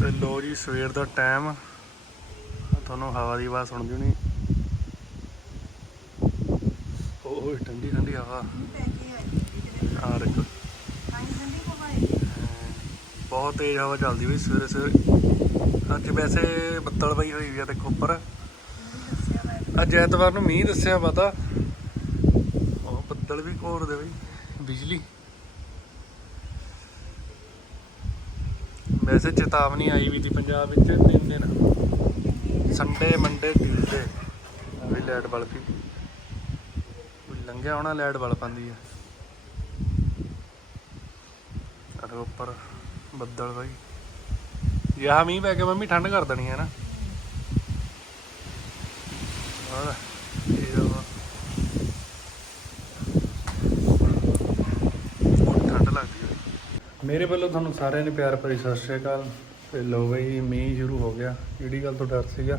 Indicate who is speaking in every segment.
Speaker 1: ਤੇ ਲੋ ਜੀ, ਸਵੇਰ ਦਾ ਟਾਈਮ ਤੁਹਾਨੂੰ ਹਵਾ ਦੀ ਆਵਾਜ਼ ਸੁਣਦੀ ਹੋਣੀ। ਓਏ ਠੰਡੀ ਠੰਡੀ ਹਵਾ। ਆ ਦੇਖੋ। ਬਹੁਤ ਤੇਜ਼ ਹਵਾ ਚੱਲਦੀ ਹੋਈ ਸਵੇਰੇ ਸਵੇਰੇ। ਅੱਜ ਵੈਸੇ ਬੱਦਲ ਪਈ ਹੋਈ ਵੀ ਆ ਦੇਖੋ ਉੱਪਰ। ਅੱਜ ਐਤਵਾਰ ਨੂੰ ਮੀਂਹ ਦੱਸਿਆ ਪਤਾ। ਉਹ ਬੱਦਲ ਵੀ ਘੋਰਦੇ ਬਈ ਬਿਜਲੀ। ਵੈਸੇ ਚੇਤਾਵਨੀ ਆਈ ਵੀ ਸੀ ਪੰਜਾਬ ਵਿੱਚ ਤਿੰਨ ਦਿਨ। ਸੰਡੇ ਮੰਡੇ ਟਿਊਜ਼ਡੇ ਵੀ ਲਾਈਟ ਬਲ ਪਈ ਕੋਈ ਲੰਘਿਆ ਹੋਣਾ ਲਾਈਟ ਬਲ ਪਾਉਂਦੀ ਹੈ ਅਰੇ ਉੱਪਰ ਬੱਦਲ ਬਾਈ। ਯਾ ਮੀਂਹ ਪੈ ਕੇ ਮੰਮੀ ਠੰਡ ਕਰ ਦੇਣੀ ਹੈ ਨਾ। ਹੋਰ ਇਹ ਵਾ ਬਹੁਤ ਠੰਡ ਲੱਗਦੀ ਹੈ ਮੇਰੇ ਵੱਲੋਂ ਤੁਹਾਨੂੰ ਸਾਰਿਆਂ ਨੂੰ ਪਿਆਰ ਭਰੀ ਸਤਿ ਸ਼੍ਰੀ ਅਕਾਲ। ਤੇ ਲੋ ਬਈ, ਮੀਂਹ ਸ਼ੁਰੂ ਹੋ ਗਿਆ। ਜਿਹੜੀ ਗੱਲ ਤੋਂ ਡਰ ਸੀਗਾ।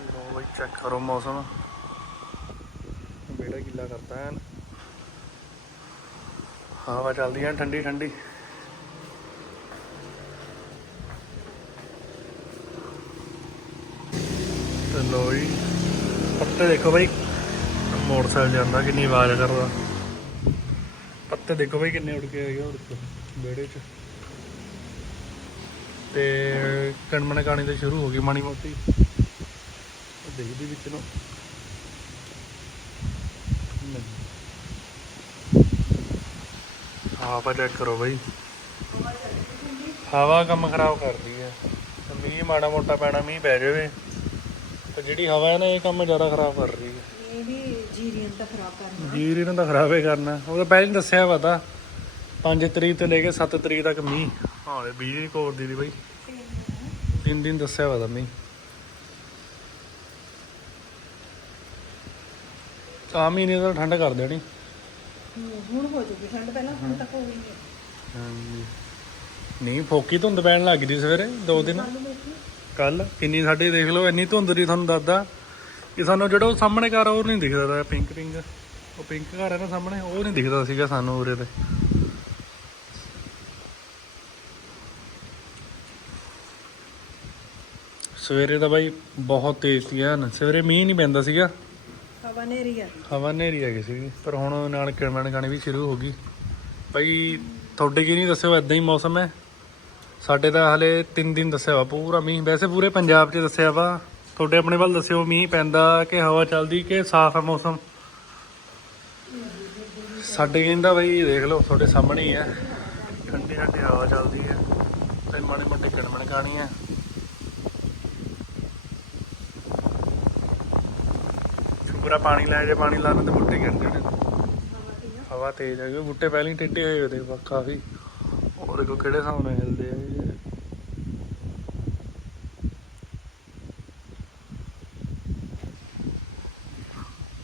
Speaker 1: ਲੋ ਬਈ ਚੈੱਕ ਕਰੋ ਮੌਸਮ। ਬੇੜਾ ਗਿੱਲਾ ਕਰਤਾ ਹੈ ਹਵਾ ਚੱਲਦੀ ਹੈ ਠੰਡੀ ਠੰਡੀ। ਤੇ ਲੋ ਜੀ ਪੱਤੇ ਦੇਖੋ ਬਈ, ਮੋਟਰਸਾਈਕਲ ਜਾਂਦਾ, ਕਿੰਨੀ ਆਵਾਜ਼ ਕਰਦਾ। ਪੱਤੇ ਦੇਖੋ ਬਈ, ਕਿੰਨੇ ਉੱਡ ਕੇ ਆਏ ਆ ਕੇ ਵਿਹੜੇ 'ਚ। ਤੇ ਕਣਮਣ ਕਾਣੀ ਤੇ ਸ਼ੁਰੂ ਹੋ ਗਈ ਮਾੜੀ ਮੋਟੀ। ਦੇਖਦੀ ਵਿੱਚ ਨੂੰ। ਹਵਾ ਚੈੱਕ ਕਰੋ ਬਈ। ਹਵਾ ਕੰਮ ਖਰਾਬ ਕਰਦੀ ਹੈ। ਤੇ ਮੀਂਹ ਮਾੜਾ ਮੋਟਾ ਪੈਣਾ ਮੀਂਹ ਪੈ ਜਾਵੇ। ਤੇ ਜਿਹੜੀ ਹਵਾ ਹੈ ਨਾ ਇਹ ਕੰਮ ਜ਼ਿਆਦਾ ਖਰਾਬ ਕਰ ਰਹੀ ਹੈ।
Speaker 2: ਇਹ ਵੀ ਜੀਰੀਆਂ ਤਾਂ ਖਰਾਬ ਕਰਨਾ।
Speaker 1: ਜੀਰ ਇਹਨਾਂ ਦਾ ਖਰਾਬ ਕਰਨਾ। ਉਹ ਤਾਂ ਪਹਿਲਾਂ ਹੀ ਦੱਸਿਆ ਪਤਾ 5 ਤਰੀਕ ਤੋਂ ਲੈ ਕੇ 7 ਤਰੀਕ ਤੱਕ ਮੀਂਹ। ਹਾਲੇ ਬਿਜਲੀ ਕੋਰ ਦੀ ਦੀ ਬਈ। ਤਿੰਨ ਦਿਨ ਦੱਸਿਆ ਪਤਾ ਮੀਂਹ। ਆ ਮਹੀਨੇ ਤਾਂ ਠੰਡ ਕਰ ਦੇਣੀ।
Speaker 2: ਹੂੰ, ਹੁਣ ਹੋ ਜੂਗੀ ਠੰਡ ਪਹਿਲਾਂ ਹੁਣ ਤੱਕ ਹੋਈ ਨਹੀਂ।
Speaker 1: ਨਹੀਂ ਫੋਕੀ ਧੁੰਦ ਪੈਣ ਲੱਗ ਗਈ ਸਵੇਰੇ ਦੋ ਦਿਨ।
Speaker 2: ਕੱਲ
Speaker 1: ਕਿੰਨੀ ਸਾਡੇ ਦੇਖ ਲਓ ਇੰਨੀ ਧੁੰਦ ਦੀ ਤੁਹਾਨੂੰ ਦੱਸਦਾ। ਕਿ ਸਾਨੂੰ ਜਿਹੜਾ ਉਹ ਸਾਹਮਣੇ ਘਰ ਉਹ ਨਹੀਂ ਦਿਖਦਾ ਪਿੰਕ ਪਿੰਕ ਉਹ ਪਿੰਕ ਘਰ ਹੈ ਨਾ ਸਾਹਮਣੇ ਉਹ ਨਹੀਂ ਦਿਖਦਾ ਸੀਗਾ ਸਾਨੂੰ ਉਰੇ ਤੇ। ਸਵੇਰੇ ਤਾਂ ਬਾਈ ਬਹੁਤ ਤੇਜ਼ ਸੀ ਐਨ ਸਵੇਰੇ ਮੀਂਹ ਨਹੀਂ ਪੈਂਦਾ ਸੀਗਾ।
Speaker 2: ਹਵਾ ਨੇਰੀ ਆ।
Speaker 1: ਹਵਾ ਹਨੇਰੀ ਆ ਗਈ ਸੀ ਪਰ ਹੁਣ ਨਾਲ ਕਿਰਮਣ ਗਾਣੀ ਵੀ ਸ਼ੁਰੂ ਹੋ ਗਈ। ਭਾਈ ਤੁਹਾਡੇ ਕੀ ਨਹੀਂ ਦੱਸਿਓ ਐਦਾਂ ਹੀ ਮੌਸਮ ਹੈ? ਸਾਡੇ ਤਾਂ ਹਲੇ 3 ਦਿਨ ਦੱਸਿਆ ਵਾ ਪੂਰਾ ਮੀਂਹ ਵੈਸੇ ਪੂਰੇ ਪੰਜਾਬ 'ਚ ਦੱਸਿਆ ਵਾ। ਤੁਹਾਡੇ ਆਪਣੇ ਵੱਲ ਦੱਸਿਓ ਮੀਂਹ ਪੈਂਦਾ ਕਿ ਹਵਾ ਚੱਲਦੀ ਕਿ ਸਾਫ਼ ਹੈ ਮੌਸਮ? ਸਾਡੇ ਕਹਿੰਦਾ ਭਾਈ ਦੇਖ ਲਓ ਤੁਹਾਡੇ ਸਾਹਮਣੇ ਹੀ ਹੈ। ਠੰਡੀ ਠੰਡੀ ਹਵਾ ਚੱਲਦੀ ਹੈ। ਤੇ ਮਾੜੇ ਮੋਟੇ ਕਿਰਮਣ ਗਾਣੀ ਹੈ ਪੂਰਾ ਪਾਣੀ ਲੈ ਜੇ, ਪਾਣੀ ਲਾਣ ਤੇ ਬੁੱਟੇ ਗਿਰਦੇ ਨੇ ਹਵਾ ਤੇਜ਼ ਹੈ ਕਿਉਂਕਿ ਬੁੱਟੇ ਪਹਿਲਾਂ ਹੀ ਟਿੱਟੇ ਹੋਏ ਉਹਦੇ ਕਾਫੀ। ਉਹ ਦੇਖੋ ਕਿਹੜੇ ਹਿਸਾਬ ਨਾਲ ਹਿਲਦੇ ਆ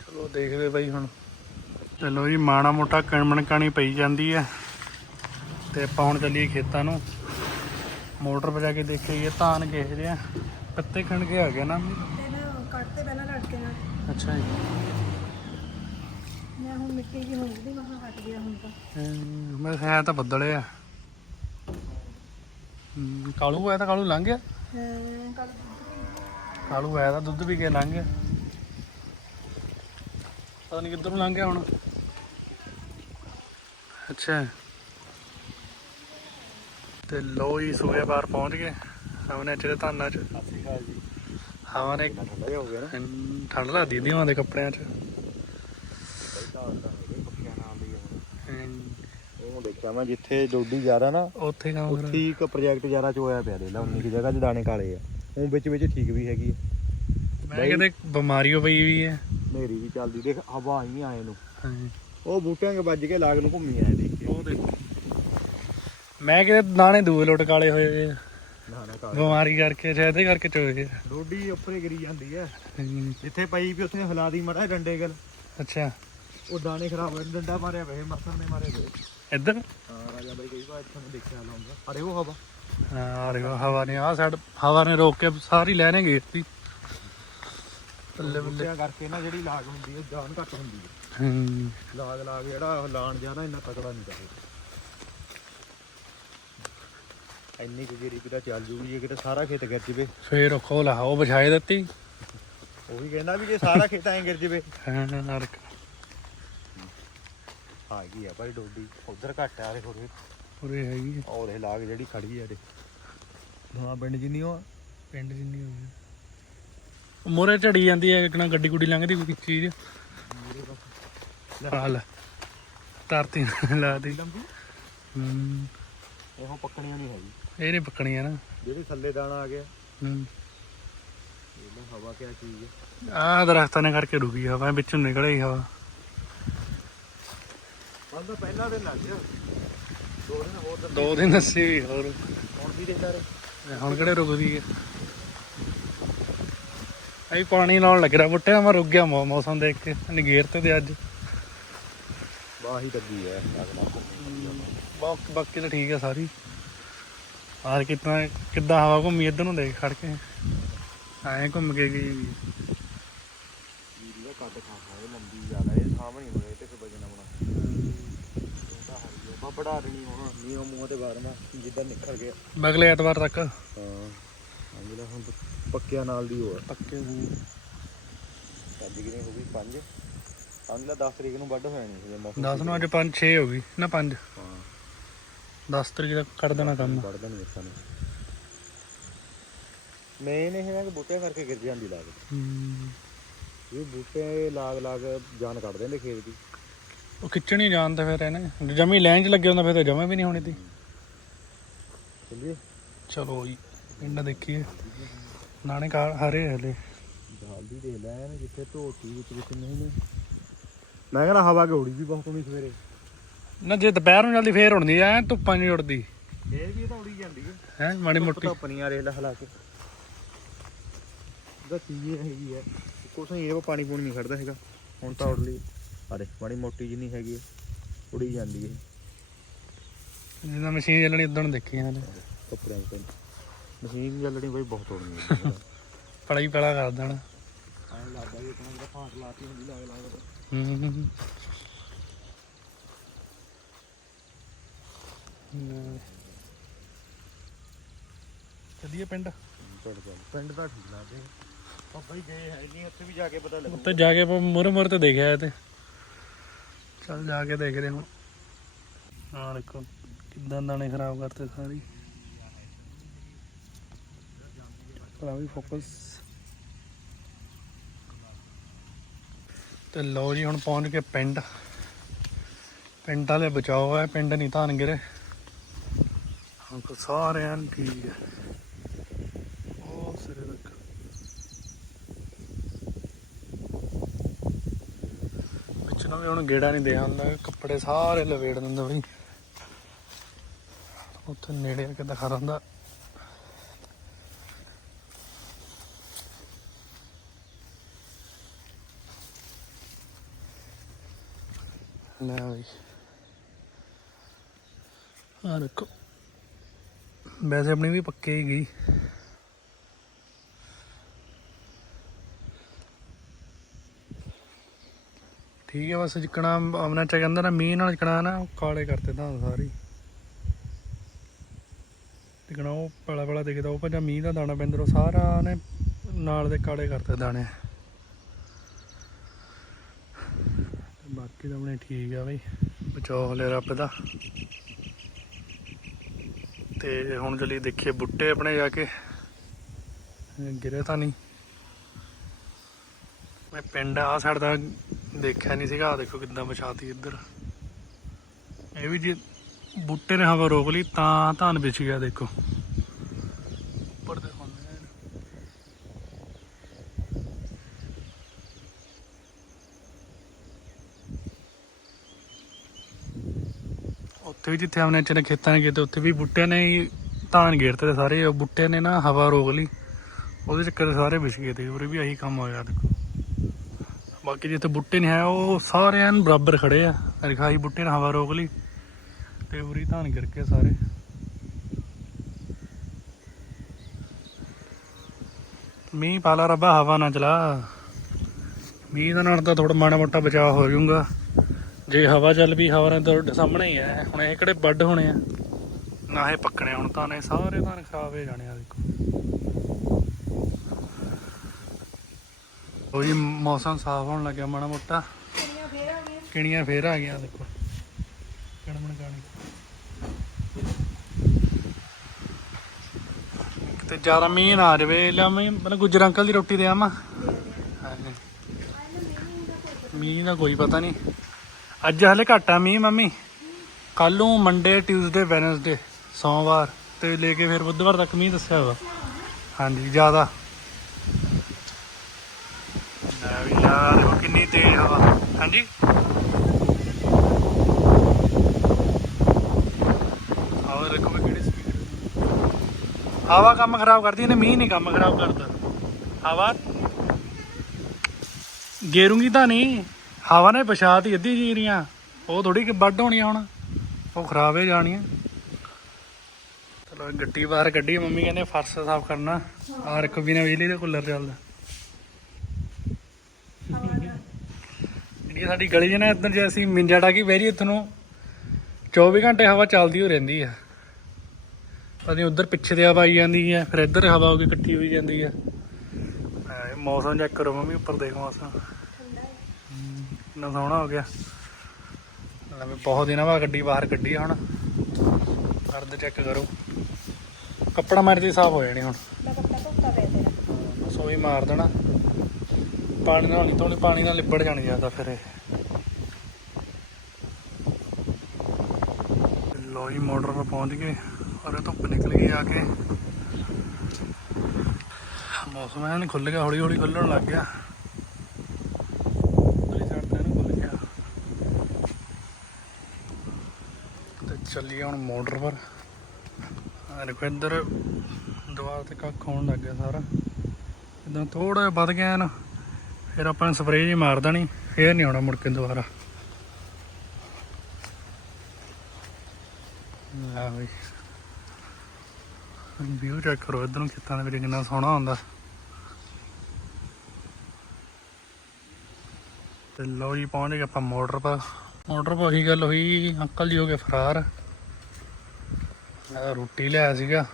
Speaker 1: ਚਲੋ ਦੇਖਦੇ ਬਾਈ ਹੁਣ। ਚਲੋ ਜੀ, ਮਾੜਾ ਮੋਟਾ ਕਣਮਣ ਕਾਣੀ ਪਈ ਜਾਂਦੀ ਹੈ ਤੇ ਆਪਾਂ ਹੁਣ ਚੱਲੀਏ ਖੇਤਾਂ ਨੂੰ। ਮੋਟਰ ਵਜਾ ਕੇ ਦੇਖੀਏ, ਧਾਨ ਕਿਹੋ ਜਿਹੇ ਆ। ਪੱਤੇ ਖਣ ਕੇ ਆ ਗਿਆ ਨਾ
Speaker 2: ਤੇ ਨਾ ਕੱਟਤੇ ਪਹਿਲਾਂ ਲੜਕੇ ਨਾਲ
Speaker 1: ਅੱਛਾ ਜੀ।
Speaker 2: ਮੈਂ ਹੁਣ ਮਿੱਟੀ ਜੀ ਹੁੰਦੀ ਮਹਾ ਹਟ ਗਿਆ ਹੁਣ ਤਾਂ।
Speaker 1: ਮੈਂ ਹੈ ਤਾਂ ਬੱਦਲੇ ਆ। ਕਾਲੂ ਆਇਆ ਤਾਂ ਕਾਲੂ ਲੰਘ ਗਿਆ?
Speaker 2: ਹਾਂ ਕੱਲ।
Speaker 1: ਕਾਲੂ ਆਇਆ ਤਾਂ ਦੁੱਧ ਪੀ ਕੇ ਲੰਘ ਗਿਆ। ਪਤਾ ਨਹੀਂ ਕਿੱਧਰ ਨੂੰ ਲੰਘ ਗਿਆ ਹੁਣ। ਅੱਛਾ। ਤੇ ਲੋ ਹੀ ਸੂਏ ਬਾਹਰ ਪਹੁੰਚ ਗਏ। ਹਵਨੇ ਚਲੇ ਧਾਨਾਂ ਚ।
Speaker 3: ਸਤਿ ਸ਼੍ਰੀ ਜੀ।
Speaker 1: ਹਵਾ ਨੇ
Speaker 3: ਠੰਡਾ ਜਿਹਾ ਹੋ ਗਿਆ ਨਾ।
Speaker 1: ਹਮ, ਠੰਡ ਲੱਗਦੀ ਦੀਵਾਂ ਦੇ ਕੱਪੜਿਆਂ ਚ।
Speaker 3: ਝਾੜ ਦਾ ਹੈਗੇ ਪੱਕੀਆਂ ਨਾਲ ਦੀ ਆ।
Speaker 1: ਹਮ,
Speaker 3: ਉਹ ਦੇਖਿਆ ਮੈਂ ਜਿੱਥੇ ਡੋਡੀ ਜ਼ਿਆਦਾ ਨਾ
Speaker 1: ਉੱਥੇ ਕੰਮ
Speaker 3: ਉੱਥੇ ਹੀ ਇੱਕ ਪ੍ਰੋਜੈਕਟ ਜ਼ਿਆਦਾ ਚ ਹੋਇਆ ਪਿਆ ਦੇ ਲਾ 19 ਕੀ ਜਗ੍ਹਾ 'ਚ ਦਾਣੇ ਕਾਲੇ ਆ। ਉਹ ਵਿੱਚ ਵਿੱਚ ਠੀਕ ਵੀ ਹੈਗੀ ਆ।
Speaker 1: ਮੈਂ ਕਿਤੇ ਬਿਮਾਰੀ ਹੋ ਪਈ ਵੀ ਹੈ।
Speaker 3: ਹਨੇਰੀ ਵੀ ਚੱਲਦੀ ਦੇਖ ਹਵਾ ਹੀ ਆਏ ਨੂੰ।
Speaker 1: ਹਾਂਜੀ।
Speaker 3: ਉਹ ਬੂਟਿਆਂ ਕੇ ਵੱਜ ਕੇ ਲਾਗ ਨੂੰ ਘੁੰਮੀ ਆਏ ਦੇਖ ਕੇ।
Speaker 1: ਉਹ ਦੇਖੋ। ਮੈਂ ਕਿਤੇ ਦਾਣੇ ਦੂਏ ਲੋਟ ਕਾਲੇ ਹੋਏ ਵੇ ਆ।
Speaker 3: ਨਾ ਨਾ ਕਾਲੇ
Speaker 1: ਬਿਮਾਰੀ ਕਰਕੇ ਸ਼ਾਇਦ ਇਹਦੇ ਕਰਕੇ ਚੋਏ
Speaker 3: ਡੋਡੀ ਉੱਪਰੇ ਗਿਰੀ ਜਾਂਦੀ ਹੈ। ਜਿੱਥੇ ਪਈ ਵੀ ਉੱਥੇ ਹਿਲਾ ਦੀ ਮੜਾ ਡੰਡੇ ਗਲ
Speaker 1: ਅੱਛਾ।
Speaker 3: ਉਹ ਦਾਣੇ ਖਰਾਬ ਹੋਏ ਡੰਡਾ ਮਾਰਿਆ ਵੇ ਮੱਸਰ ਨੇ ਮਾਰੇ ਵੇ
Speaker 1: ਇੱਧਰ?
Speaker 3: ਹਾਂ ਰਾਜਾ ਬਾਈ ਕਈ ਵਾਰ ਇੱਥੋਂ ਮੈਂ ਦੇਖਿਆ ਲਾਉਂਦਾ ਅਰੇ ਉਹ ਹਵਾ।
Speaker 1: ਹਾਂ ਆ ਦੇਖੋ ਹਵਾ ਨੇ ਆ ਸਾਈਡ ਹਵਾ ਨੇ ਰੋਕ ਕੇ ਸਾਰੀ ਲੈਣੇ ਗਈ ਸੀ ਬੱਲੇ ਬੱਲੇ
Speaker 3: ਬੂਟਿਆਂ ਕਰਕੇ ਨਾ ਜਿਹੜੀ ਲਾਗ ਹੁੰਦੀ ਹੈ ਜਾਨ ਘੱਟ ਹੁੰਦੀ ਹੈ
Speaker 1: ਹੂੰ।
Speaker 3: ਲਾਗ ਲਾਗ ਜਿਹੜਾ ਲਾਣ ਜਾਣਾ ਇੰਨਾ ਤਕੜਾ ਨਹੀਂ ਕਰਦਾ ਇੰਨੀ ਕੁ ਗਰੀਬੀ ਦਾ ਚੱਲ ਜੂਗੀ ਜੇ ਕਿਤੇ ਸਾਰਾ ਖੇਤ ਗਿਰ ਜਵੇ।
Speaker 1: ਫੇਰ ਖੋਲ ਆ ਉਹ ਵਿਛਾਏ ਦਿੱਤੀ।
Speaker 3: ਉਹ ਵੀ ਕਹਿੰਦਾ ਵੀ ਜੇ ਸਾਰਾ ਖੇਤ ਐਂ ਗਿਰ ਜਵੇ।
Speaker 1: ਹਾਂ ਨਰਕ।
Speaker 3: ਆ ਗਈ ਆ ਭਾਈ ਡੋਡੀ ਉਧਰ ਘੱਟ ਆ ਰੇ ਹੋਰੇ।
Speaker 1: ਪੂਰੇ ਹੈਗੀ ਆ।
Speaker 3: ਉਹ ਦੇ ਲਾਗ ਜਿਹੜੀ ਖੜੀ ਆ ਰੇ ਹਾਂ ਪਿੰਡ ਜਿੰਨੀ ਉਹ।
Speaker 1: ਪਿੰਡ ਜਿੰਨੀ ਹੋਈ ਮੋਰੇ ਝੜੀ ਜਾਂਦੀ ਹੈ ਕਿਹਨਾਂ ਗੱਡੀ ਗੁੱਡੀ ਲੰਘਦੀ ਕੋਈ ਚੀਜ਼। ਆ ਲੈ। ਧਰਤੀ ਨਾਲ ਲਾ ਦੀ
Speaker 3: ਲੰਬੀ?
Speaker 1: ਹੂੰ।
Speaker 3: ਇਹੋ ਪੱਕਣੀਆਂ ਨਹੀਂ ਹੈਗੀ।
Speaker 1: ਇਹ ਨਹੀਂ ਪੱਕਣੀਆਂ ਨਾ।
Speaker 3: ਜਿਹੜੀ ਥੱਲੇ ਦਾਣਾ ਆ ਗਿਆ
Speaker 1: ਹੂੰ।
Speaker 3: ਇਹਨੂੰ ਹਵਾ ਕਿਆ ਚੀਜ਼ ਹੈ?
Speaker 1: ਆਹ ਦਰਖਤਾਂ ਨੇ ਕਰਕੇ ਰੁਕੀ ਹਵਾ ਵਿੱਚੋਂ ਨਿਕਲੇ ਹਵਾ।
Speaker 3: ਮਨ ਤਾਂ ਪਹਿਲਾਂ ਦਿਨ ਲੱਗ ਗਿਆ। ਦੋ ਦਿਨ ਹੋਰ ਤਾਂ
Speaker 1: ਦੋ ਦਿਨ ਦੱਸੀ ਵੀ ਹੋਰ।
Speaker 3: ਹੁਣ ਕੀ ਦੇਖਦਾ ਰੇ
Speaker 1: ਹੁਣ ਕਿਹੜੇ ਰੁਕਦੀ ਹੈ? ਆਈ ਪਾਣੀ ਲਾਉਣ ਲੱਗ ਰਿਹਾ ਬੁੱਟਿਆਂ ਮੈਂ ਰੁਕ ਗਿਆ ਮੌ- ਮੌਸਮ ਦੇਖ ਕੇ ਨਗੇਰ ਤੇ ਤੇ ਅੱਜ।
Speaker 3: ਬਾਹੀ ਲੱਗੀ ਹੈ ਅਗਲਾ।
Speaker 1: ਬਾਕੀ ਬਾਕੀ ਤਾਂ ਠੀਕ ਹੈ ਸਾਰੀ। ਆਰ ਕਿਤਨਾ ਕਿੱਦਾਂ ਹਵਾ ਘੁੰਮੀ ਇੱਧਰ ਨੂੰ ਦੇਖ ਖੜ ਕੇ। ਐਂ ਘੁੰਮ ਕੇ ਗਈ
Speaker 3: ਜੀਰੀ ਦਾ ਕੱਟ ਖਾ ਖਾ ਲੰਬੀ ਜ਼ਿਆਦਾ ਇਹ ਸਾਹਮਣੇ ਹੋਏ ਤੇ ਫਿਰ ਵਜਨ ਆਉਣਾ ਹਰੀ ਬੜਾ ਦੇਣੀ ਹੁਣ ਉਹ ਮੂੰਹ ਤੇ ਬਾਰਨਾ ਜਿੱਦਾਂ ਨਿਕਲ ਗਿਆ।
Speaker 1: ਅਗਲੇ ਐਤਵਾਰ ਤੱਕ।
Speaker 3: ਹਾਂ। ਜਿਹੜਾ ਹੁਣ ਪੱਕਿਆਂ ਨਾਲ ਦੀ ਹੋ
Speaker 1: ਪੱਕੇ
Speaker 3: ਅੱਜ ਕਿਨੇ ਹੋ ਗਈ? 5 ਪੰਜ ਦਾ 10 ਤਰੀਕ ਨੂੰ ਵੱਢ ਹੋਇਆ ਨਹੀਂ ਜੇ ਮੌਸਮ।
Speaker 1: 10 ਨੂੰ ਅੱਜ 5 6 ਹੋ ਗਈ। ਨਾ 5
Speaker 3: ਹਾਂ।
Speaker 1: 10 ਤਰੀਕ ਤੱਕ ਕਰ ਦੇਣਾ ਕੰਮ।
Speaker 3: ਵੱਢ ਦੇਣੀ ਇੱਥਾਂ ਨੂੰ। ਮੇਨ ਇਹ ਹੈ ਕਿ ਬੂਟਿਆਂ ਕਰਕੇ ਗਿਰ ਜਾਂਦੀ ਲਾਗਤ
Speaker 1: ਹੂੰ।
Speaker 3: ਇਹ ਬੂਟੇ ਲਾਗ ਲਾਗ ਜਾਨ ਕੱਢ ਦਿੰਦੇ ਖੇਤ ਦੀ।
Speaker 1: ਉਹ ਖਿੱਚਣੀ ਜਾਣਦੇ ਫਿਰ ਇਹਨੇ। ਜਮੀ 'ਚ ਲੱਗੇ ਹੁੰਦਾ ਫਿਰ ਤਾਂ ਜਮਾ ਵੀ ਨਹੀਂ ਹੋਣੀ ਤੀ।
Speaker 3: ਚੱਲੀਏ।
Speaker 1: ਚਲੋ ਜੀ ਪਿੰਡ ਦੇਖੀਏ। ਨਾਣੇ ਕਾ ਹਰੇ ਹਲੇ।
Speaker 3: ਜਲਦੀ ਦੇ ਲੈ ਐਨ ਜਿੱਥੇ ਢੋਟੀ ਵਿੱਚ ਵਿੱਚ ਨਹੀਂ। ਨੇ ਮੈਂ ਕਹਿੰਦਾ ਹਵਾ ਗੋੜੀ ਵੀ ਬਹੁਤ ਹੋਣੀ ਸਵੇਰੇ।
Speaker 1: ਨਾ ਜੇ ਦੁਪਹਿਰ ਨੂੰ ਜਲਦੀ ਫੇਰ ਉੜਦੀ ਐ ਧੁੱਪਾਂ ਨਹੀਂ ਉੜਦੀ
Speaker 3: ਫੇਰ ਵੀ ਤਾਂ ਉੜੀ ਜਾਂਦੀ ਹੈ
Speaker 1: ਹੈ ਮਾੜੀ ਮੋਟੀ।
Speaker 3: ਧੁੱਪ ਨਹੀਂ ਆ ਰਹੀ ਹਲਾ ਕੇ। ਦੱਸੀ ਇਹ ਹੈਗੀ ਹੈ ਕੁਛ ਨਹੀਂ ਇਹਦੇ ਪਾਣੀ ਪੂਣੀ ਨਹੀਂ ਖੜਦਾ ਹੈਗਾ। ਹੁਣ ਤਾਂ ਉੜ ਲਈ ਅਰੇ ਮਾੜੀ ਮੋਟੀ ਜਿੰਨੀ ਹੈਗੀ ਉੜੀ ਜਾਂਦੀ ਹੈ
Speaker 1: ਜਿੱਦਾਂ ਮਸ਼ੀਨ ਚੱਲਣੀ ਉਦੋਂ ਦੇਖੀ ਹਲੇ
Speaker 3: ਕੱਪੜਿਆਂ ਤੋਂ ਮਸ਼ੀਨ ਚੱਲਣੀ ਬਈ ਬਹੁਤ ਉੜਨੀ ਹੈ
Speaker 1: ਪੜਾ ਹੀ ਪੜਾ ਕਰ ਦੇਣਾ।
Speaker 3: ਐਂ ਲੱਗਦਾ ਵੀ ਆਪਣਾ ਜਿਹੜਾ ਲਾਤੀ ਹੁੰਦੀ ਲਾਗ ਲਾਗ
Speaker 1: ਹੂੰ। ਚੱਲੀਏ ਪਿੰਡ?
Speaker 3: ਪਿੰਡ ਤਾਂ ਠੀਕ ਲੱਗਦੇ ਉਹ ਬਈ ਗਏ ਹੈ ਨਹੀਂ ਉੱਥੇ ਵੀ ਜਾ ਕੇ ਪਤਾ ਲੱਗੂ।
Speaker 1: ਉੱਤੇ ਜਾ ਕੇ ਮੁਰੇ ਮੁਰੇ ਤੇ ਦੇਖਿਆ ਇਹ ਤੇ। ਚੱਲ ਜਾ ਕੇ ਦੇਖਦੇ ਹੁਣ ਆਹ ਦੇਖੋ ਕਿੱਦਾਂ ਦਾਣੇ ਖਰਾਬ ਕਰਤੇ ਸਾਰੀ। ਕਰਾ ਵੀ ਫੋਕਸ ਤੇ ਲਓ ਜੀ ਹੁਣ ਪਹੁੰਚ ਗਏ ਪਿੰਡ। ਪਿੰਡ ਵਾਲੇ ਬਚਾਓ ਹੈ ਪਿੰਡ ਨਹੀਂ ਧਾਨ ਗਿਰੇ। ਹੁਣ ਕੋ ਸਾਰੇ ਐਨ ਠੀਕ ਹੈ। ਬਹੁਤ ਸਿਰੇ ਤੱਕ। ਵਿੱਚ ਨੂੰ ਵੀ ਹੁਣ ਗੇੜਾ ਨਹੀਂ ਦੇਣ ਦਾ ਕੱਪੜੇ ਸਾਰੇ ਲਵੇੜ ਦਿੰਦਾ ਬਈ। ਉੱਥੇ ਨੇੜੇ ਆ ਕੇ ਦਿਖਾ ਰੰਦਾ ਲੈ ਬਈ। ਆ ਦੇਖੋ। ਵੈਸੇ ਆਪਣੀ ਵੀ ਪੱਕੇ ਹੀ ਗਈ। ਠੀਕ ਹੈ, ਬਸ ਜਿੱਕਣਾ ਆਪਣਾ ਚ ਕਹਿੰਦਾ ਨਾ, ਮੀਂਹ ਨਾਲ ਜਿੱਕਣਾ ਨਾ, ਉਹ ਕਾਲੇ ਕਰਤੇ ਤਾਂ ਸਾਰੇ ਜਿੱਕਣਾ ਉਹ ਪਲਾ ਪਲਾ ਦਿਖਦਾ, ਉਹ ਪੰਜਾ ਮੀਂਹ ਦਾ ਦਾਣਾ ਪੈਂਦਾ, ਉਹ ਸਾਰਾ ਨੇ ਨਾਲ ਦੇ ਕਾਲੇ ਕਰਤੇ ਦਾਣੇ। ਬਾਕੀ ਤਾਂ ਆਪਣੇ ਠੀਕ ਆ ਬਈ, ਬਚਾਓ ਹਲੇ ਰੱਬ ਦਾ। ਤੇ ਹੁਣ ਚਲੀ ਦੇਖੀਏ ਬੁੱਟੇ ਆਪਣੇ ਜਾ ਕੇ। ਗਿਰੇ ਤਾਂ ਨਹੀਂ। ਮੈਂ ਪਿੰਡ ਆ ਸਾਈਡ ਦਾ ਦੇਖਿਆ ਨਹੀਂ ਸੀਗਾ। ਆਹ ਦੇਖੋ ਕਿੱਦਾਂ ਵਿਛਾਤੀ ਇੱਧਰ। ਇਹ ਵੀ ਜੇ ਬੂਟੇ ਨੇ ਹਵਾ ਰੋਕ ਲਈ ਤਾਂ ਧਾਨ ਵਿਛ ਗਿਆ ਦੇਖੋ ਉੱਪਰ ਦੇਖੋ ਐਨ। ਉੱਥੇ ਵੀ ਜਿੱਥੇ ਆਪਣੇ ਚਨੇ ਖੇਤਾਂ ਨੇ ਕਿਤੇ ਉੱਥੇ ਵੀ ਬੂਟਿਆਂ ਨੇ ਹੀ ਧਾਨ ਗੇਰਤੇ ਤੇ ਸਾਰੇ, ਉਹ ਬੂਟੇ ਨੇ ਨਾ ਹਵਾ ਰੋਕ ਲਈ। ਉਹਦੇ ਚੱਕਰ ਸਾਰੇ ਵਿਛ ਗਏ ਤੇ ਉਰੇ ਵੀ ਆਹੀ ਕੰਮ ਹੋਇਆ, ਦੇਖੋ। ਬਾਕੀ ਜਿੱਥੇ ਬੁੱਟੇ ਨਹੀਂ ਹੈ, ਉਹ ਸਾਰੇ ਐਨ ਬਰਾਬਰ ਖੜੇ ਆ। ਰਖਾਈ ਬੁੱਟੇ ਨੇ, ਹਵਾ ਰੋਕ ਲਈ ਤੇ ਉਰੀ ਧਾਨ ਗਿਰ ਕੇ ਸਾਰੇ। ਮੀਂਹ ਪਾਲਾ ਰੱਬਾ, ਹਵਾ ਨਾ ਚਲਾ। ਮੀਂਹ ਦੇ ਨਾਲ ਤਾਂ ਥੋੜਾ ਮਾੜਾ ਮੋਟਾ ਬਚਾਅ ਹੋ ਜਾਊਗਾ। ਜੇ ਹਵਾ ਚੱਲ ਵੀ ਹਵਾ ਨਾਲ ਤੁਹਾਡੇ ਸਾਹਮਣੇ ਹੀ ਹੈ ਹੁਣ ਇਹ ਕਿਹੜੇ ਵੱਡ ਹੋਣੇ ਆ? ਨਾ ਇਹ ਪੱਕਣੇ ਹੁਣ ਤਾਂ ਨੇ ਸਾਰੇ ਤਾਂ ਖਰਾਬ ਹੋ ਜਾਣੇ ਆ ਦੇਖੋ। ਉਹ ਜੀ ਮੌਸਮ ਸਾਫ਼ ਹੋਣ ਲੱਗਿਆ ਮਾੜਾ ਮੋਟਾ।
Speaker 2: ਕਿੰਨੀਆਂ ਫੇਰ ਆ ਗਈਆਂ?
Speaker 1: ਕਿਣੀਆਂ ਫੇਰ ਆ ਗਈਆਂ ਦੇਖੋ। ਕਣਮਣ ਕਾਣੀ। ਤੇ ਜ਼ਿਆਦਾ ਮੀਂਹ ਨਾ ਆ ਜਾਵੇ ਲਿਆ ਮੈਂ ਮਤਲਬ ਗੁੱਜਰ ਅੰਕਲ ਦੀ ਰੋਟੀ ਦੇ ਆਵਾਂ। ਮੀਂਹ ਦਾ ਕੋਈ ਪਤਾ ਨਹੀਂ। ਅੱਜ ਹਲੇ ਘੱਟ ਆ ਮੀਂਹ, ਮੰਮੀ। ਕੱਲ ਨੂੰ ਮੰਡੇ ਟਿਊਜ਼ਡੇ ਵੈਨਸਡੇ ਸੋਮਵਾਰ ਤੇ ਲੈ ਕੇ ਫਿਰ ਬੁੱਧਵਾਰ ਤੱਕ ਮੀਂਹ ਦੱਸਿਆ ਵਾ। ਹਾਂਜੀ, ਜ਼ਿਆਦਾ। ਲੈ ਵੀ ਲਾ, ਦੇਖੋ ਕਿੰਨੀ ਤੇਜ਼ ਹਵਾ। ਹਾਂਜੀ? ਹਵਾ ਦੇਖੋ ਵੀ ਕਿਹੜੀ ਸਪੀਡ ਹਵਾ ਕੰਮ ਖਰਾਬ ਕਰਦੀ, ਇਹਨੇ ਮੀਂਹ ਨਹੀਂ ਕੰਮ ਖਰਾਬ ਕਰਦਾ। ਹਵਾ? ਗੇਰੂਗੀ ਤਾਂ ਨਹੀਂ। ਹਵਾ ਨੇ ਪਛਾਤ ਹੀ ਅੱਧੀ ਜੀਰੀਆਂ ਉਹ ਥੋੜੀ ਕਿ ਵੱਢ ਹੋਣੀਆਂ ਹੁਣ। ਉਹ ਖਰਾਬ ਹੋ ਜਾਣੀਆਂ। ਚਲੋ ਗੱਡੀ ਬਾਹਰ ਕੱਢੀ, ਮੰਮੀ ਕਹਿੰਦੇ ਫਰਸ਼ ਸਾਫ਼ ਕਰਨਾ। ਆਹ ਰੱਖੋ ਬਿਨਾ ਬਿਜਲੀ ਦੇ ਕੂਲਰ ਚੱਲਦਾ। ਜਿਹੜੀ ਸਾਡੀ ਗਲੀ 'ਚ ਨਾ ਇੱਧਰ ਜੇ ਅਸੀਂ ਮਿੰਜਾ ਟਾਕੀ ਬਹਿ ਜੀ ਇੱਥੋਂ ਨੂੰ 24 ਘੰਟੇ ਹਵਾ ਚੱਲਦੀ ਹੋ ਰਹਿੰਦੀ ਆ। ਪਤਾ ਨਹੀਂ ਉਧਰ ਪਿੱਛੇ ਤੇ ਹਵਾ ਆਈ ਜਾਂਦੀ ਹੈ ਫਿਰ ਇੱਧਰ ਹਵਾ ਹੋ ਕੇ ਇਕੱਠੀ ਹੋਈ ਜਾਂਦੀ ਹੈ ਮੌਸਮ ਚੈੱਕ ਕਰੋ ਮੰਮੀ, ਉੱਪਰ ਦੇਖ ਮੌਸਮ। ਕਿੰਨਾ ਸੋਹਣਾ ਹੋ ਗਿਆ। ਮੈਂ ਬਹੁਤ ਦਿਨਾਂ ਬਾਅਦ ਗੱਡੀ ਬਾਹਰ ਕੱਢੀ ਆ ਹੁਣ। ਕਰਦ ਚੈੱਕ ਕਰੋ। ਕੱਪੜਾ ਮਾਰ ਦੀ ਸਾਫ਼ ਹੋ ਜਾਣੀ ਹੁਣ।
Speaker 2: ਮੈਂ ਕੱਪੜਾ ਧੋਤਾ ਪਿਆ ਤੇਰਾ।
Speaker 1: ਬਸ ਉਹੀ ਮਾਰ ਦੇਣਾ। ਪਾਣੀ ਨਾਲ ਨਹੀਂ ਧੋਣੀ ਪਾਣੀ ਨਾਲ ਲਿਬੜ ਜਾਣੀ ਜ਼ਿਆਦਾ ਫਿਰ ਇਹ। ਲੋ ਜੀ ਮੋਟਰ 'ਤੇ ਪਹੁੰਚ ਗਏ। ਔਰ ਧੁੱਪ ਨਿਕਲ ਗਈ ਆ ਕੇ। ਮੌਸਮ ਐਨ ਖੁੱਲ ਗਿਆ ਹੌਲੀ ਹੌਲੀ ਖੁੱਲਣ ਲੱਗ ਗਿਆ ਉਧਰਲੀ ਸਾਈਡ ਤੇ ਨਾ ਖੁੱਲ ਗਿਆ ਤੇ ਚੱਲੀਏ ਹੁਣ ਮੋਟਰ ਪਰ। ਦੇਖੋ ਇੱਧਰ ਦੀਵਾਰ ਤੇ ਕੱਖ ਹੋਣ ਲੱਗ ਗਿਆ ਸਾਰਾ। ਇਦਾਂ ਥੋੜਾ ਜਿਹਾ ਵੱਧ ਗਿਆ ਨਾ, ਫਿਰ ਆਪਾਂ ਸਪਰੇਅ ਜੀ ਮਾਰ ਦੇਣੀ, ਫੇਰ ਨਹੀਂ ਆਉਣਾ ਮੁੜ ਕੇ ਦੁਬਾਰਾ। ਲੈ ਬਈ। ਵਿਊ ਚੈੱਕ ਕਰੋ, ਇਧਰ ਨੂੰ ਖੇਤਾਂ ਦੇ ਵਿੱਚ ਕਿੰਨਾ ਸੋਹਣਾ ਹੁੰਦਾ। ਤੇ ਲਓ ਜੀ, ਪਹੁੰਚ ਗਏ ਆਪਾਂ ਮੋਟਰ ਪਰ। ਮੋਟਰ ਪਰ ਉਹੀ ਗੱਲ ਹੋਈ, ਅੰਕਲ ਜੀ ਹੋ ਗਏ ਫਰਾਰ। ਮੈਂ ਰੋਟੀ ਲਿਆ ਸੀਗਾ।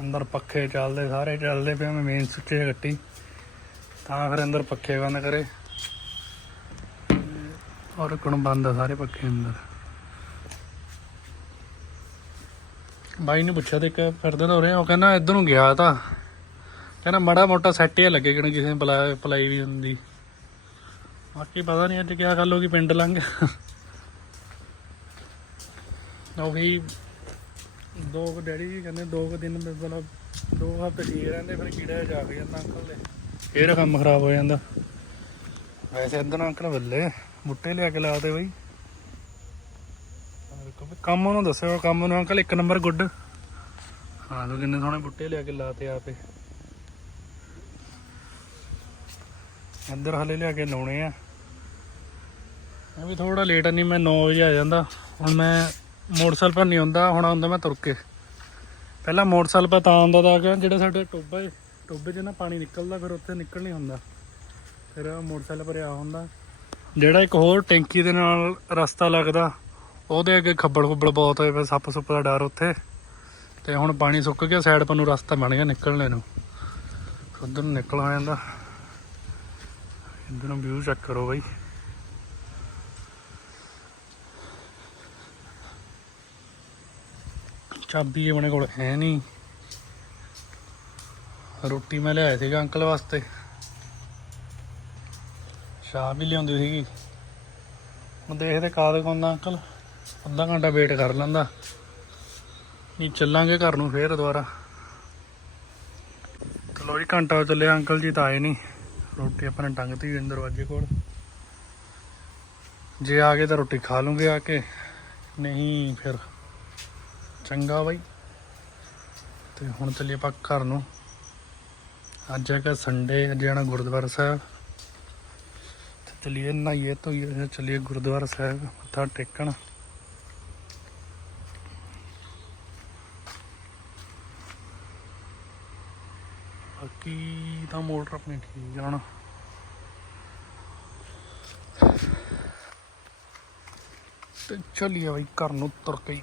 Speaker 1: ਅੰਦਰ ਪੱਖੇ ਚੱਲਦੇ, ਸਾਰੇ ਚੱਲਦੇ ਪਏ ਮੈਂ ਮੇਨ ਸੁੱਚੇ 'ਚ ਕੱਟੀ। ਤਾਂ ਫਿਰ ਅੰਦਰ ਪੱਖੇ ਬੰਦ ਕਰੇ। ਔਰ ਕੋਣ ਬੰਦ ਆ ਸਾਰੇ ਪੱਖੇ ਅੰਦਰ। ਬਾਈ ਨੇ ਪੁੱਛਿਆ ਤੇ ਇੱਕ ਫਿਰਦੇ ਤਾਂ ਹੋ ਰਹੇ ਉਹ ਕਹਿੰਦਾ ਇੱਧਰ ਨੂੰ ਗਿਆ ਤਾਂ। ਕਹਿੰਦਾ ਮੜਾ ਮੋਟਾ ਸੈੱਟ ਹੀ ਲੱਗੇ ਕਿ ਕਿਸੇ ਪਲਾਈ ਵੀ ਹੁੰਦੀ। ਬਾਕੀ ਪਤਾ ਨਹੀਂ ਅੱਜ ਕਿਆ ਗੱਲ ਹੋ ਗਈ, ਪਿੰਡ ਲੰਘ ਉਹੀ ਦੋ ਕੁ ਡੈਡੀ ਜੀ ਕਹਿੰਦੇ ਦੋ ਕੁ ਦਿਨ ਮਤਲਬ ਦੋ ਹਫ਼ਤੇ ਠੀਕ ਰਹਿੰਦੇ ਫਿਰ ਕੀੜਾ ਜਾ ਕੇ ਜਾਂਦਾ ਅੰਕਲ ਦੇ। ਫੇਰ ਕੰਮ ਖਰਾਬ ਹੋ ਜਾਂਦਾ। ਵੈਸੇ ਇਦਾਂ ਅੰਕਲ ਬੱਲੇ ਬੁੱਟੇ ਲਿਆ ਕੇ ਲਾਤੇ ਬਈ। ਕੰਮ ਉਹਨੂੰ ਦੱਸਿਓ ਕੰਮ ਨੂੰ ਅੰਕਲ ਇੱਕ ਨੰਬਰ ਗੁੱਡ। ਹਾਂ ਲੋ ਕਿੰਨੇ ਸੋਹਣੇ ਬੁੱਟੇ ਲਿਆ ਕੇ ਲਾਤੇ ਆਪੇ। ਅੰਦਰ ਹਲੇ ਲਿਆ ਕੇ ਲਾਉਣੇ ਆ। ਮੈਂ ਵੀ ਥੋੜਾ ਲੇਟ ਨਹੀਂ ਮੈਂ 9 ਵਜੇ ਆ ਜਾਂਦਾ। ਹੁਣ ਮੈਂ ਮੋਟਰਸਾਈਕਲ ਪਰ ਨਹੀਂ ਆਉਂਦਾ ਹੁਣ ਆਉਂਦਾ ਮੈਂ ਤੁਰ ਕੇ। ਪਹਿਲਾਂ ਮੋਟਰਸਾਈਕਲ ਪਰ ਤਾਂ ਆਉਂਦਾ ਤਾਂ ਕਿ ਜਿਹੜਾ ਸਾਡੇ ਟੋਬਾ ਹੈ ਟੋਬੇ 'ਚ ਨਾ ਪਾਣੀ ਨਿਕਲਦਾ, ਫਿਰ ਉੱਥੇ ਨਿਕਲ ਨਹੀਂ ਹੁੰਦਾ। ਫਿਰ ਮੋਟਰਸਾਈਕਲ ਪਰ ਆ ਹੁੰਦਾ। ਜਿਹੜਾ ਇੱਕ ਹੋਰ ਟੈਂਕੀ ਦੇ ਨਾਲ ਰਸਤਾ ਲੱਗਦਾ, ਉਹਦੇ ਅੱਗੇ ਖੱਬੜ ਖੁੱਬੜ ਬਹੁਤ ਹੋਏ ਫਿਰ ਸੱਪ ਸੁੱਪ ਦਾ ਡਰ ਉੱਥੇ। ਤੇ ਹੁਣ ਪਾਣੀ ਸੁੱਕ ਗਿਆ, ਸਾਈਡ ਪਰ ਨੂੰ ਰਸਤਾ ਬਣ ਗਿਆ ਨਿਕਲਣੇ ਨੂੰ। ਉਧਰ ਨੂੰ ਨਿਕਲ ਆ ਜਾਂਦਾ। ਇੱਧਰ ਨੂੰ ਵਿਊ ਚੈੱਕ ਕਰੋ ਬਾਈ। ਚਾਬੀ ਆਪਣੇ ਕੋਲ ਹੈ ਨਹੀਂ। ਰੋਟੀ ਮੈਂ ਲਿਆਇਆ ਸੀਗਾ ਅੰਕਲ ਵਾਸਤੇ। ਚਾਹ ਵੀ ਲਿਆਉਂਦੀ ਸੀਗੀ। ਹੁਣ ਦੇਖਦੇ ਕਾਦ ਆਉਂਦਾ ਅੰਕਲ। ਅੱਧਾ ਘੰਟਾ ਵੇਟ ਕਰ ਲੈਂਦਾ। ਨਹੀਂ ਚੱਲਾਂਗੇ ਘਰ ਨੂੰ ਫੇਰ ਦੁਬਾਰਾ। ਚਲੋ ਜੀ, ਘੰਟਾ ਚੱਲਿਆ ਅੰਕਲ ਜੀ ਤਾਂ ਆਏ ਨਹੀਂ। ਰੋਟੀ ਆਪਾਂ ਨੇ ਟੰਗਤੀ ਦਰਵਾਜ਼ੇ ਕੋਲ। ਜੇ ਆ ਗਏ ਤਾਂ ਰੋਟੀ ਖਾ ਲੂੰਗੇ ਆ ਕੇ। ਨਹੀਂ ਫਿਰ ਚੰਗਾ ਬਾਈ। ਤੇ ਹੁਣ ਚੱਲੀਏ ਆਪਾਂ ਘਰ ਨੂੰ। ਅੱਜ ਹੈਗਾ ਸੰਡੇ ਅੱਜ ਜਾਣਾ ਗੁਰਦੁਆਰਾ ਸਾਹਿਬ। ਤੇ ਚੱਲੀਏ ਨਹਾਈਏ ਧੋਈਏ ਚੱਲੀਏ ਗੁਰਦੁਆਰਾ ਸਾਹਿਬ, ਮੱਥਾ ਟੇਕਣ। ਬਾਕੀ ਤਾਂ ਮੋਟਰ ਆਪਣੀ ਠੀਕ ਆ ਤੇ ਚੱਲੀਏ ਬਾਈ ਘਰ ਨੂੰ ਤੁਰ ਕੇ।